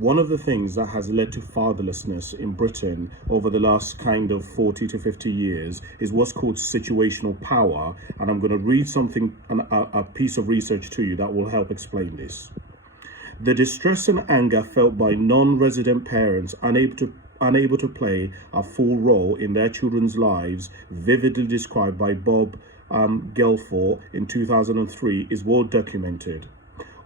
One of the things that has led to fatherlessness in Britain over the last kind of 40 to 50 years is what's called situational power. And I'm going to read something, a piece of research to you that will help explain this. The distress and anger felt by non-resident parents unable to play a full role in their children's lives, vividly described by Bob Gelfor in 2003, is well documented.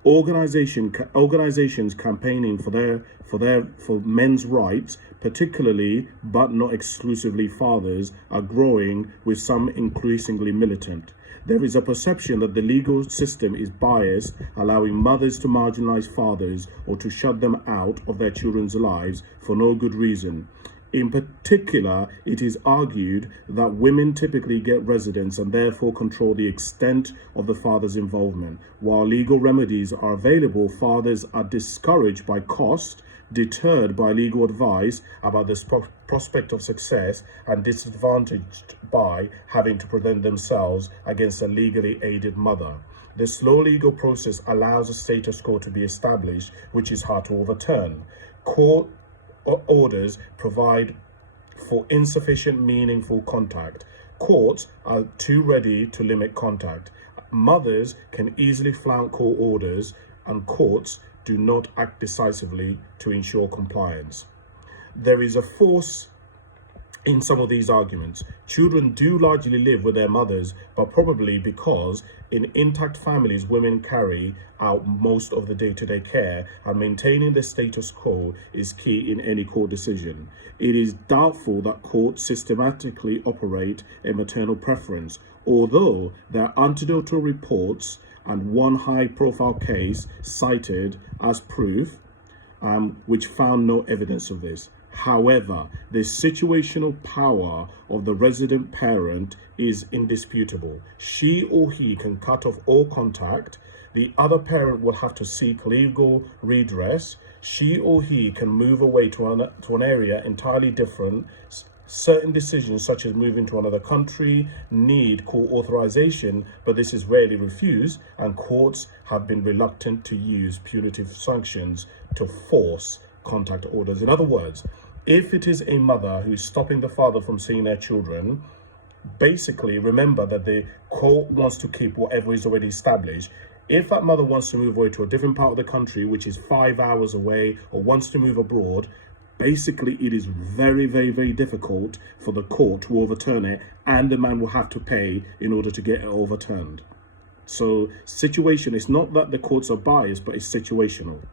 Organizations campaigning for men's rights, particularly but not exclusively fathers, are growing, with some increasingly militant. There is a perception that the legal system is biased, allowing mothers to marginalize fathers or to shut them out of their children's lives for no good reason. In particular, it is argued that women typically get residence and therefore control the extent of the father's involvement. While legal remedies are available, fathers are discouraged by cost, deterred by legal advice about the prospect of success, and disadvantaged by having to prevent themselves against a legally aided mother. The slow legal process allows a status quo to be established, which is hard to overturn. Court orders provide for insufficient meaningful contact. Courts are too ready to limit contact. Mothers can easily flout court orders, and courts do not act decisively to ensure compliance. There is a force in some of these arguments. Children do largely live with their mothers, but probably because in intact families, women carry out most of the day-to-day care, and maintaining the status quo is key in any court decision. It is doubtful that courts systematically operate a maternal preference, although there are anecdotal reports and one high-profile case cited as proof, which found no evidence of this. However, the situational power of the resident parent is indisputable. She or he can cut off all contact. The other parent will have to seek legal redress. She or he can move away to an area entirely different. Certain decisions, such as moving to another country, need court authorization, but this is rarely refused, and courts have been reluctant to use punitive sanctions to force contact orders. In other words, if it is a mother who is stopping the father from seeing their children, basically remember that the court wants to keep whatever is already established. If that mother wants to move away to a different part of the country, which is 5 hours away, or wants to move abroad, basically it is very, very, very difficult for the court to overturn it, and the man will have to pay in order to get it overturned. So situation, it's not that the courts are biased, but it's situational.